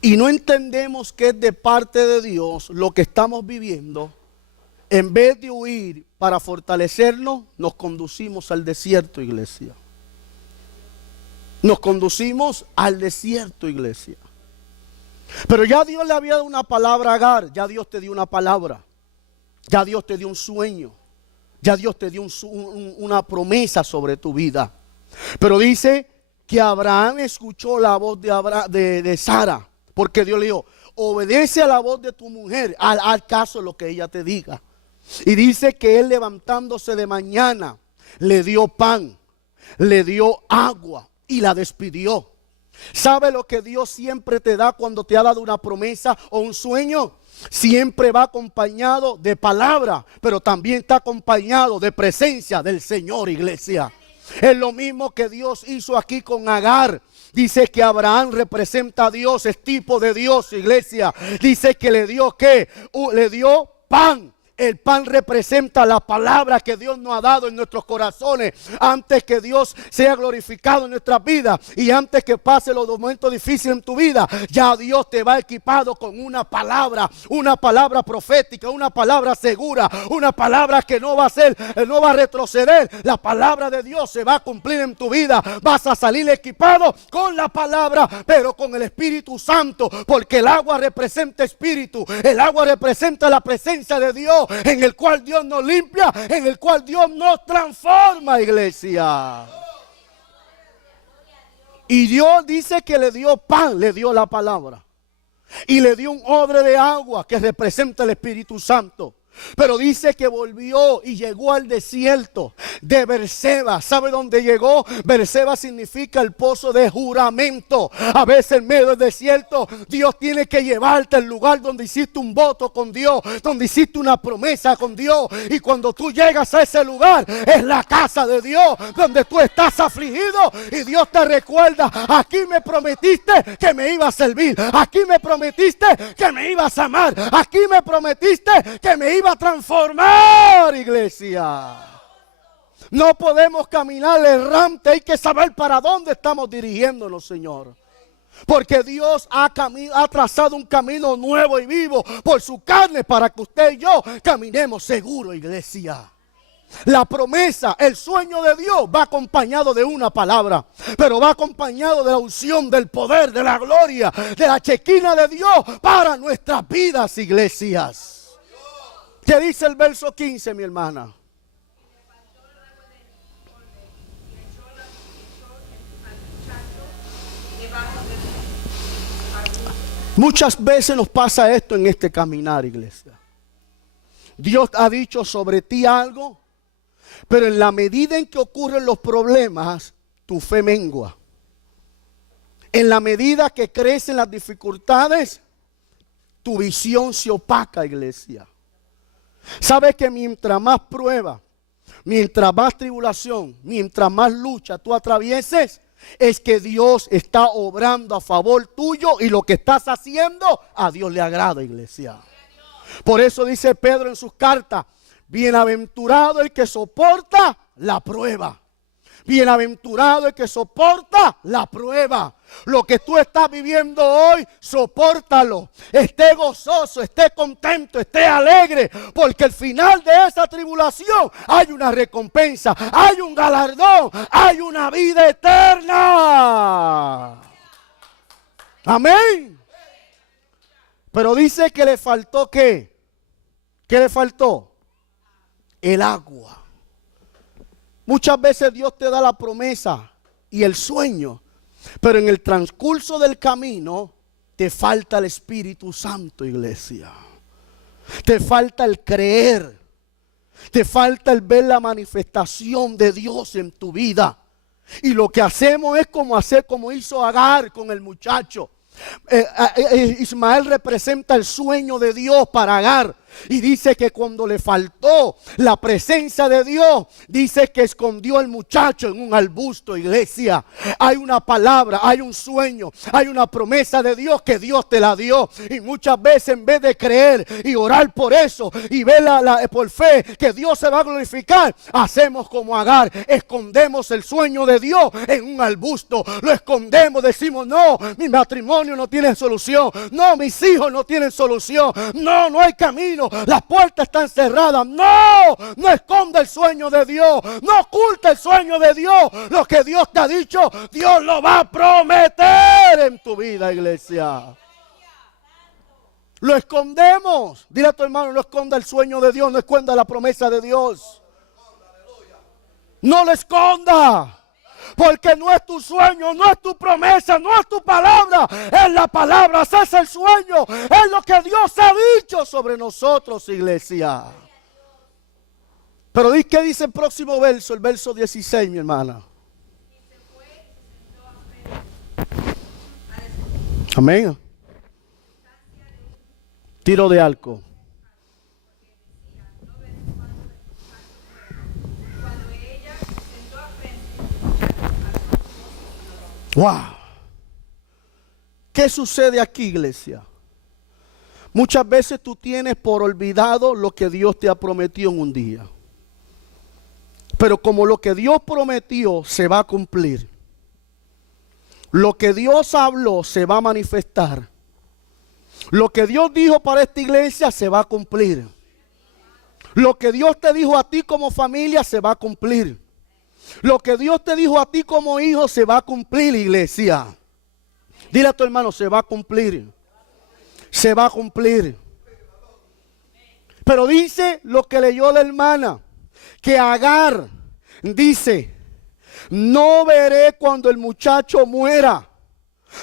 y no entendemos que es de parte de Dios lo que estamos viviendo, en vez de huir para fortalecernos, nos conducimos al desierto, iglesia. Nos conducimos al desierto, iglesia. Pero ya Dios le había dado una palabra a Agar. Ya Dios te dio una palabra. Ya Dios te dio un sueño. Ya Dios te dio una promesa sobre tu vida. Pero dice que Abraham escuchó la voz de Sara. Porque Dios le dijo, obedece a la voz de tu mujer, al caso lo que ella te diga. Y dice que él, levantándose de mañana, le dio pan, le dio agua y la despidió. ¿Sabe lo que Dios siempre te da cuando te ha dado una promesa o un sueño? Siempre va acompañado de palabra, pero también está acompañado de presencia del Señor, iglesia. Es lo mismo que Dios hizo aquí con Agar. Dice que Abraham representa a Dios, es tipo de Dios, iglesia. Dice que le dio ¿qué? Le dio pan. El pan representa la palabra que Dios nos ha dado en nuestros corazones. Antes que Dios sea glorificado en nuestras vidas y antes que pase los momentos difíciles en tu vida, ya Dios te va equipado con una palabra profética, una palabra segura, una palabra que no va a retroceder. La palabra de Dios se va a cumplir en tu vida. Vas a salir equipado con la palabra, pero con el Espíritu Santo, porque el agua representa espíritu, el agua representa la presencia de Dios, en el cual Dios nos limpia, en el cual Dios nos transforma, iglesia. Y Dios dice que le dio pan, le dio la palabra. Y le dio un odre de agua que representa el Espíritu Santo. Pero dice que volvió y llegó al desierto de Berseba. ¿Sabe dónde llegó? Berseba significa el pozo de juramento. A veces en medio del desierto Dios tiene que llevarte al lugar donde hiciste un voto con Dios, donde hiciste una promesa con Dios. Y cuando tú llegas a ese lugar, es la casa de Dios, donde tú estás afligido y Dios te recuerda: aquí me prometiste que me ibas a servir, aquí me prometiste que me ibas a amar, aquí me prometiste que me ibas a transformar, iglesia. No podemos caminar errante, hay que saber para dónde estamos dirigiéndonos, Señor. Porque Dios ha trazado un camino nuevo y vivo por su carne para que usted y yo caminemos seguro, iglesia. La promesa, el sueño de Dios va acompañado de una palabra, pero va acompañado de la unción, del poder, de la gloria, de la chequina de Dios para nuestras vidas, iglesias. ¿Qué dice el verso 15, mi hermana? Muchas veces nos pasa esto en este caminar, iglesia. Dios ha dicho sobre ti algo, pero en la medida en que ocurren los problemas, tu fe mengua. En la medida que crecen las dificultades, tu visión se opaca, iglesia. Sabes que mientras más prueba, mientras más tribulación, mientras más lucha tú atravieses, es que Dios está obrando a favor tuyo y lo que estás haciendo a Dios le agrada, iglesia. Por eso dice Pedro en sus cartas, bienaventurado el que soporta la prueba. Bienaventurado el que soporta la prueba. Lo que tú estás viviendo hoy, sopórtalo. Esté gozoso, esté contento, esté alegre. Porque al final de esa tribulación hay una recompensa, hay un galardón, hay una vida eterna. Amén. Pero dice que le faltó ¿qué? ¿Qué le faltó? El agua. Muchas veces Dios te da la promesa y el sueño, pero en el transcurso del camino te falta el Espíritu Santo, iglesia. Te falta el creer. Te falta el ver la manifestación de Dios en tu vida. Y lo que hacemos es como hizo Agar con el muchacho. Ismael representa el sueño de Dios para Agar. Y dice que cuando le faltó la presencia de Dios, dice que escondió al muchacho en un arbusto, iglesia. Hay una palabra, hay un sueño, hay una promesa de Dios que Dios te la dio. Y muchas veces en vez de creer y orar por eso y ver por fe que Dios se va a glorificar, hacemos como Agar, escondemos el sueño de Dios en un arbusto. Lo escondemos, decimos no, mi matrimonio no tiene solución, no, mis hijos no tienen solución, no hay camino. Las puertas están cerradas. No esconda el sueño de Dios. No oculta el sueño de Dios. Lo que Dios te ha dicho, Dios lo va a prometer en tu vida, iglesia. Lo escondemos. Dile a tu hermano, no esconda el sueño de Dios, no esconda la promesa de Dios. No lo esconda. Porque no es tu sueño, no es tu promesa, no es tu palabra, es la palabra, es el sueño, es lo que Dios ha dicho sobre nosotros, iglesia. Pero ¿qué dice el próximo verso? El verso 16, mi hermana. Amén. Tiro de arco. Wow. ¿Qué sucede aquí, iglesia? Muchas veces tú tienes por olvidado lo que Dios te ha prometido en un día. Pero como lo que Dios prometió se va a cumplir, lo que Dios habló se va a manifestar, lo que Dios dijo para esta iglesia se va a cumplir, lo que Dios te dijo a ti como familia se va a cumplir. Lo que Dios te dijo a ti como hijo se va a cumplir, iglesia. Dile a tu hermano, se va a cumplir. Se va a cumplir. Pero dice lo que leyó la hermana, que Agar dice, no veré cuando el muchacho muera.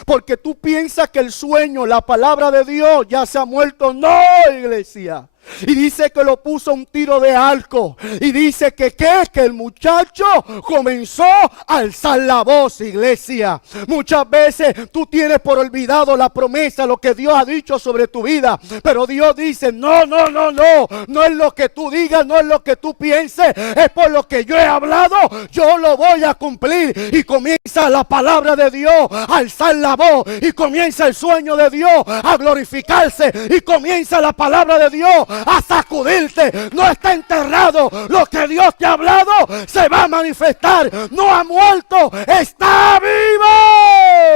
Porque tú piensas que el sueño, la palabra de Dios ya se ha muerto. No, iglesia. Y dice que lo puso un tiro de arco. Y dice que el muchacho comenzó a alzar la voz, iglesia. Muchas veces tú tienes por olvidado la promesa, lo que Dios ha dicho sobre tu vida. Pero Dios dice, no es lo que tú digas, no es lo que tú pienses. Es por lo que yo he hablado, yo lo voy a cumplir. Y comienza la palabra de Dios a alzar la voz. Y comienza el sueño de Dios a glorificarse. Y comienza la palabra de Dios a sacudirte. No está enterrado. Lo que Dios te ha hablado se va a manifestar. No ha muerto, está vivo.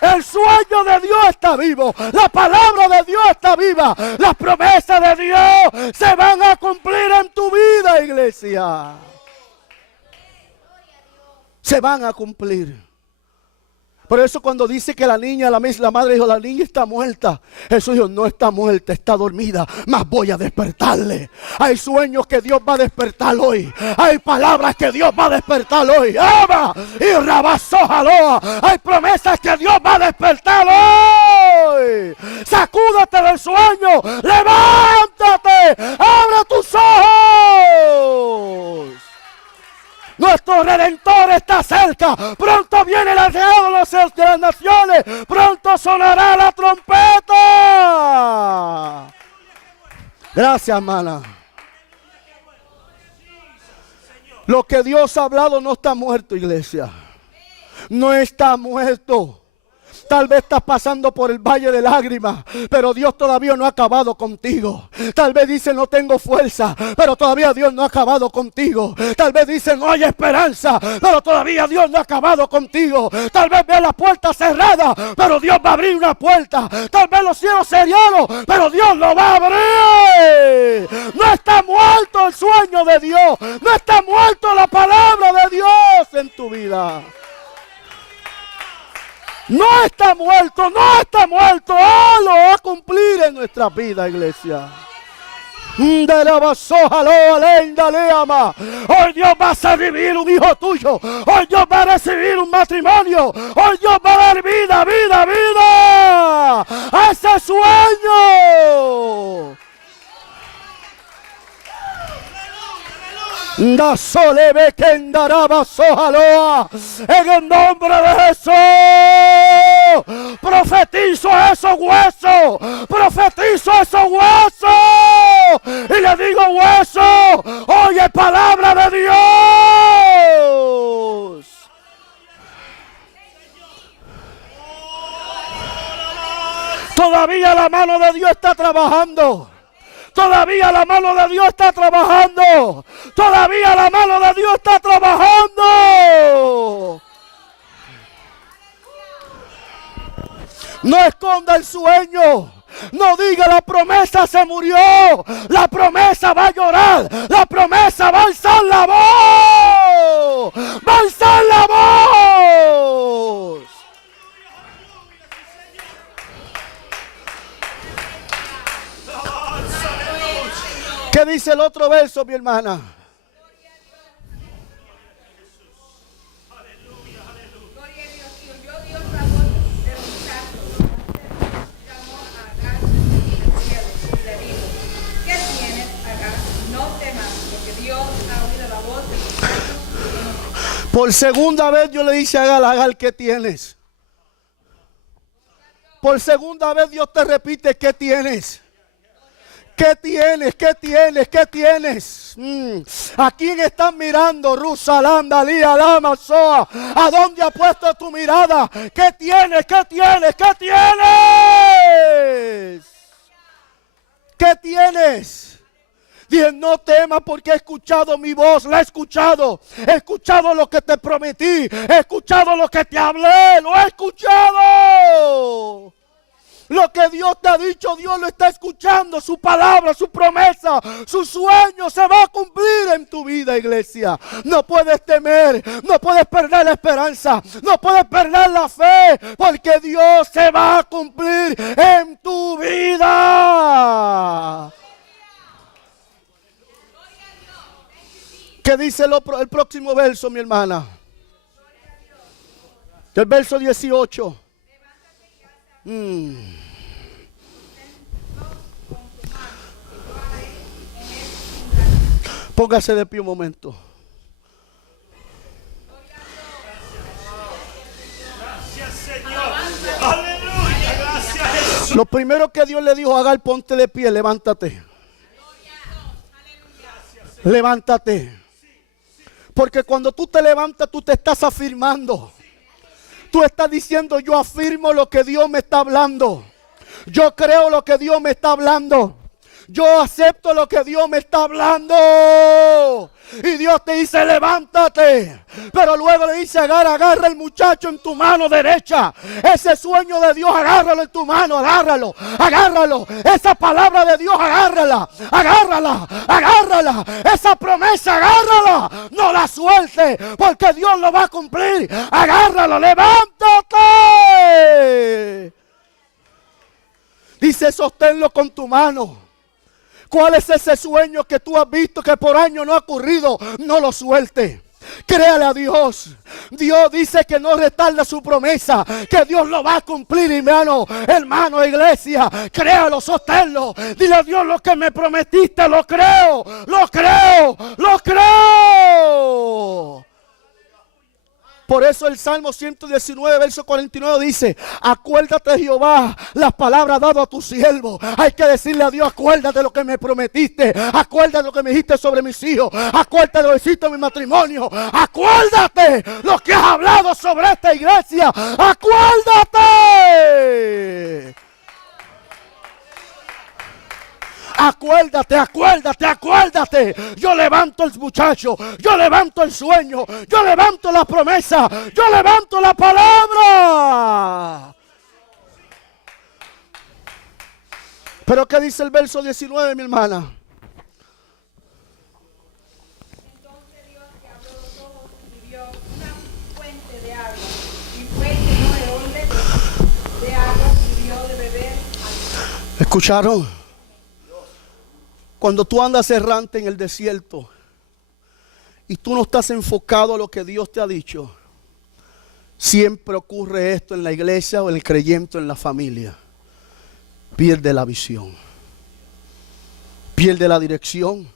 El sueño sueño de Dios está vivo. La palabra de Dios está viva. Las promesas de Dios se van a cumplir en tu vida, iglesia. Se van a cumplir. Por eso cuando dice que la madre dijo, la niña está muerta. Jesús dijo, no está muerta, está dormida, mas voy a despertarle. Hay sueños que Dios va a despertar hoy. Hay palabras que Dios va a despertar hoy. ¡Ama! Y rabazójaloa. Hay promesas que Dios va a despertar hoy. Sacúdate del sueño. Levántate. Abre tus ojos. Nuestro Redentor está cerca. Pronto viene el Redentor de las naciones. Pronto sonará la trompeta. Gracias, hermana. Lo que Dios ha hablado no está muerto, iglesia. No está muerto. Tal vez estás pasando por el valle de lágrimas, pero Dios todavía no ha acabado contigo. Tal vez dice no tengo fuerza, pero todavía Dios no ha acabado contigo. Tal vez dice no hay esperanza, pero todavía Dios no ha acabado contigo. Tal vez ve la puerta cerrada, pero Dios va a abrir una puerta. Tal vez los cielos cerrados, pero Dios lo va a abrir. No está muerto el sueño de Dios. No está muerto la palabra de Dios en tu vida. No está muerto, no está muerto. Lo va a cumplir en nuestra vida, iglesia. Hoy Dios va a recibir un hijo tuyo. Hoy Dios va a recibir un matrimonio. Hoy Dios va a dar vida, vida, vida a ese sueño. En el nombre de Jesús, profetizo esos huesos, profetizo esos huesos, y le digo huesos, oye palabra de Dios. Todavía la mano de Dios está trabajando. Todavía la mano de Dios está trabajando. Todavía la mano de Dios está trabajando. No esconda el sueño. No diga la promesa se murió. La promesa va a llorar. La promesa va a alzar la voz. Va a alzar la voz. ¿Qué dice el otro verso, mi hermana? Gloria a Dios. Y oyó Dios la voz de los muchachos. Llamó a Agar y le dijo, ¿qué tienes, Agar? No temas, porque Dios ha oído la voz de los muchachos. Por segunda vez yo le dije a Agar, ¿qué tienes? Por segunda vez Dios te repite, ¿qué tienes? ¿Qué tienes? ¿Qué tienes? ¿Qué tienes? ¿A quién estás mirando? Rusalanda, Lía, Lama, Soa. ¿A dónde ha puesto tu mirada? ¿Qué tienes? ¿Qué tienes? ¿Qué tienes? ¿Qué tienes? Dije, no temas porque he escuchado mi voz, la he escuchado lo que te prometí, he escuchado lo que te hablé, lo he escuchado. Lo que Dios te ha dicho, Dios lo está escuchando. Su palabra, su promesa, su sueño se va a cumplir en tu vida, iglesia. No puedes temer, no puedes perder la esperanza, no puedes perder la fe, porque Dios se va a cumplir en tu vida. ¿Qué dice el próximo verso, mi hermana? El verso 18. Póngase de pie un momento. Gracias, Señor. Aleluya. Gracias, Jesús. Lo primero que Dios le dijo a Agar, ponte de pie, levántate. Levántate. Porque cuando tú te levantas, tú te estás afirmando. Tú estás diciendo, yo afirmo lo que Dios me está hablando. Yo creo lo que Dios me está hablando. Yo acepto lo que Dios me está hablando. Y Dios te dice, levántate. Pero luego le dice, agarra el muchacho en tu mano derecha. Ese sueño de Dios, agárralo en tu mano, agárralo. Esa palabra de Dios, agárrala. Esa promesa, agárrala. No la suelte, porque Dios lo va a cumplir. Agárralo, levántate. Dice, sosténlo con tu mano. ¿Cuál es ese sueño que tú has visto que por años no ha ocurrido? No lo suelte. Créale a Dios. Dios dice que no retarda su promesa, que Dios lo va a cumplir, hermano, iglesia. Créalo, sosténlo. Dile a Dios, lo que me prometiste, lo creo. Por eso el Salmo 119, verso 49 dice, acuérdate, Jehová, las palabras dadas a tu siervo. Hay que decirle a Dios, acuérdate lo que me prometiste. Acuérdate lo que me dijiste sobre mis hijos. Acuérdate lo que hiciste en mi matrimonio. Acuérdate lo que has hablado sobre esta iglesia. Acuérdate. Acuérdate. Yo levanto el muchacho, yo levanto el sueño, yo levanto la promesa, yo levanto la palabra. Pero ¿qué dice el verso 19, mi hermana? Entonces Dios se abrió los ojos y vio una fuente de agua, y fue lleno de odre de agua y dio de beber al... ¿Escucharon? Cuando tú andas errante en el desierto y tú no estás enfocado a lo que Dios te ha dicho, siempre ocurre esto en la iglesia o el creyente en la familia. Pierde la visión, pierde la dirección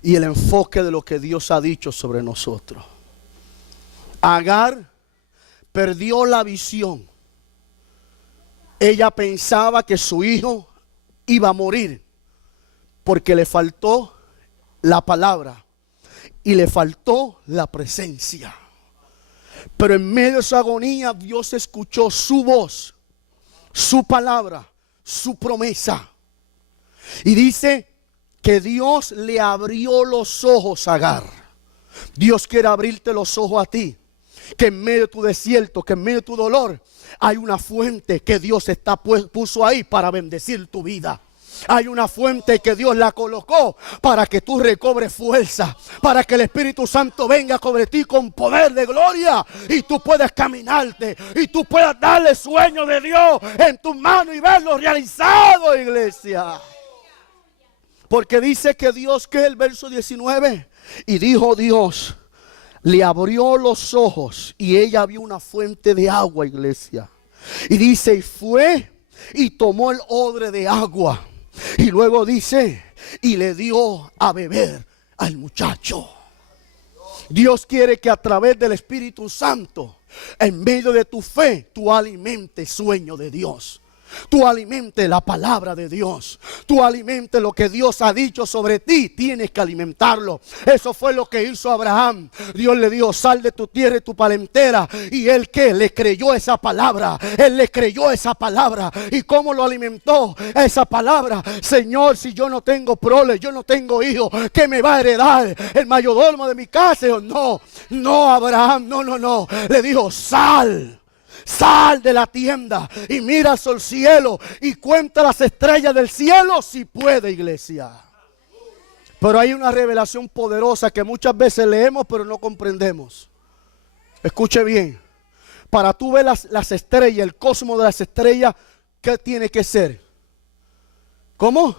y el enfoque de lo que Dios ha dicho sobre nosotros. Agar perdió la visión. Ella pensaba que su hijo iba a morir, porque le faltó la palabra y le faltó la presencia. Pero en medio de su agonía, Dios escuchó su voz, su palabra, su promesa. Y dice que Dios le abrió los ojos a Agar. Dios quiere abrirte los ojos a ti. Que en medio de tu desierto, que en medio de tu dolor, hay una fuente que Dios puso ahí para bendecir tu vida. Hay una fuente que Dios la colocó para que tú recobres fuerza, para que el Espíritu Santo venga sobre ti con poder de gloria y tú puedas caminarte y tú puedas darle sueño de Dios en tus manos y verlo realizado, iglesia. Porque dice que Dios, que es el verso 19, y dijo Dios, le abrió los ojos y ella vio una fuente de agua, iglesia. Y dice, y fue y tomó el odre de agua. Y luego dice, y le dio a beber al muchacho. Dios quiere que a través del Espíritu Santo, en medio de tu fe, tú alimentes sueño de Dios. Tú alimentes la palabra de Dios. Tú alimentes lo que Dios ha dicho sobre ti. Tienes que alimentarlo. Eso fue lo que hizo Abraham. Dios le dijo, sal de tu tierra y tu parentela. Y él, ¿qué? Le creyó esa palabra. Él le creyó esa palabra. ¿Y cómo lo alimentó esa palabra? Señor, si yo no tengo prole, yo no tengo hijo, ¿qué me va a heredar? ¿El mayordomo de mi casa? No, Abraham, no. Le dijo, sal de la tienda y mira hacia el cielo y cuenta las estrellas del cielo si puede, iglesia. Pero hay una revelación poderosa que muchas veces leemos pero no comprendemos. Escuche bien. Para tú ver las estrellas, el cosmos de las estrellas, ¿qué tiene que ser? ¿Cómo?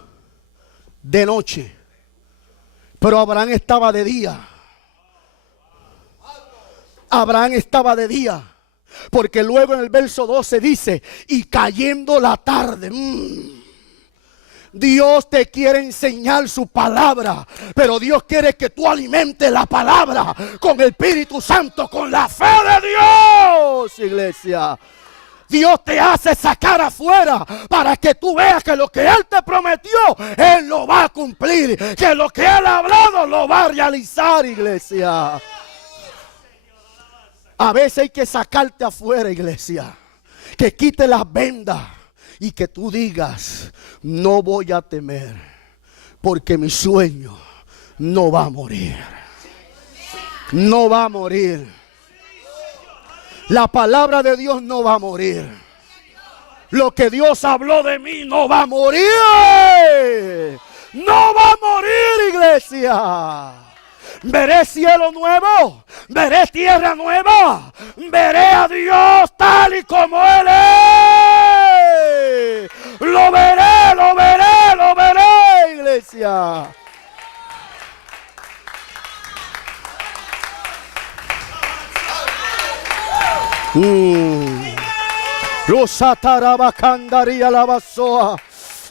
De noche. Pero Abraham estaba de día. Abraham estaba de día. Porque luego en el verso 12 dice, y cayendo la tarde. Dios te quiere enseñar su palabra, pero Dios quiere que tú alimentes la palabra con el Espíritu Santo, con la fe de Dios, iglesia. Dios te hace sacar afuera para que tú veas que lo que Él te prometió, Él lo va a cumplir, que lo que Él ha hablado lo va a realizar, iglesia. A veces hay que sacarte afuera, iglesia. Que quite las vendas. y que tú digas, no voy a temer, porque mi sueño no va a morir. No va a morir. La palabra de Dios no va a morir. Lo que Dios habló de mí no va a morir. No va a morir, iglesia. Veré cielo nuevo, veré tierra nueva, veré a Dios tal y como Él es. Lo veré, lo veré, lo veré, iglesia. Rosatarabacandaría la basoa.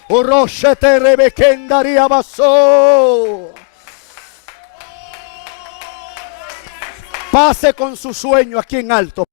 Oroshete rebekendaría baso. Pase con su sueño aquí en alto.